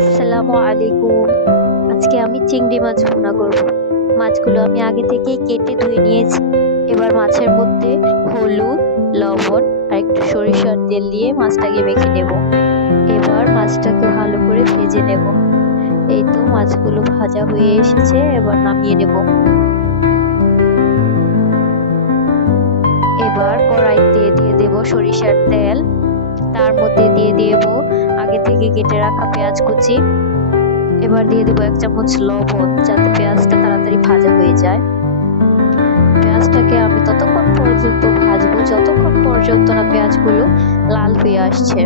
আসসালামু আলাইকুম। আজকে আমি চিংড়ি মাছ ভুনা করব। মাছগুলো আমি আগে থেকেই কেটে ধুয়ে নিয়েছি। এবার মাছের মধ্যে হলুদ, লবণ আর একটু সরিষার তেল দিয়ে মাছটাকে মেখে নেব। এবার মাছটাকে ভালো করে ভেজে নেব। এই তো মাছগুলো ভাজা হয়ে এসেছে, এবার নামিয়ে নেব। এবার কড়াইতে দিয়ে দেব সরিষার তেল। তার মধ্যে দিয়ে দেব আগে থেকে কেটে রাখা পেঁয়াজ কুচি। এবার দিয়ে দেব 1 চামচ লবণ, যাতে পেঁয়াজটা তাড়াতাড়ি ভাজা হয়ে যায়। পেঁয়াজটাকে আমি ততক্ষণ পর্যন্ত ভাজবো যতক্ষণ পর্যন্ত না পেঁয়াজগুলো লাল হয়ে আসছে।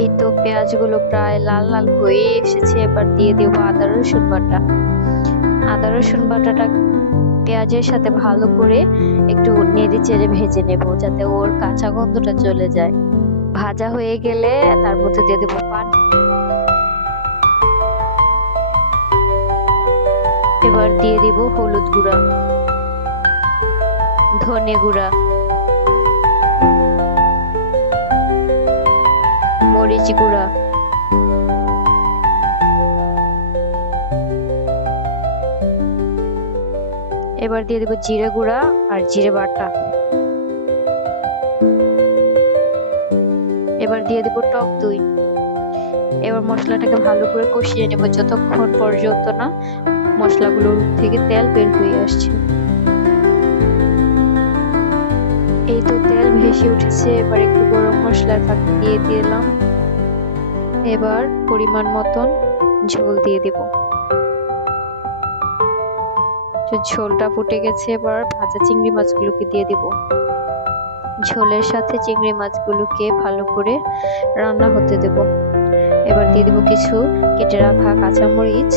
এই তো পেঁয়াজগুলো প্রায় লাল লাল হয়ে এসেছে। এবার দিয়ে দেব আদা রসুন বাটা। আদা রসুন বাটাটা পেঁয়াজের সাথে ভালো করে একটু নেড়ে চেড়ে ভেজে নেব, যাতে ওর কাঁচা গন্ধটা চলে যায়। ভাজা হয়ে গেলে তার মধ্যে দিয়ে দেব পানি। এবার দিয়ে দেব হলুদ গুঁড়া, ধনে গুঁড়া, মরিচ গুঁড়া, এবার দিয়ে দেব জিরে গুঁড়া আর জিরে বাটা। এবার দিয়ে দেব টক দই। এবার মশলাটাকে ভালো করে কষিয়ে নেব যতক্ষণ পর্যন্ত না মশলাগুলোর থেকে তেল বের হয়ে আসছে। এই তো তেল ভেসে উঠেছে। এবার একটু গরম মশলার ফাঁকি দিয়ে দিলাম। এবার পরিমাণ মতন ঝোল দিয়ে দেব। ঝোলটা ফুটে গেছে, এবার ভাজা চিংড়ি মাছগুলোকে দিয়ে দেব। ঝোলের সাথে চিংড়ি মাছগুলোকে ভালো করে রান্না হতে দেব। এবার দিয়ে দেব কিছু কেটে রাখা কাঁচামরিচ।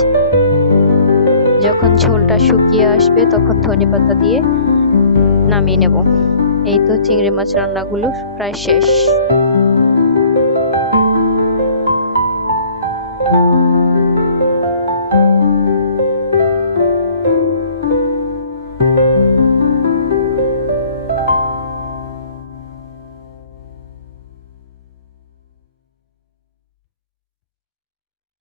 যখন ঝোলটা শুকিয়ে আসবে তখন ধনেপাতা দিয়ে নামিয়ে নেব। এই তো চিংড়ি মাছ রান্নাগুলো প্রায় শেষ।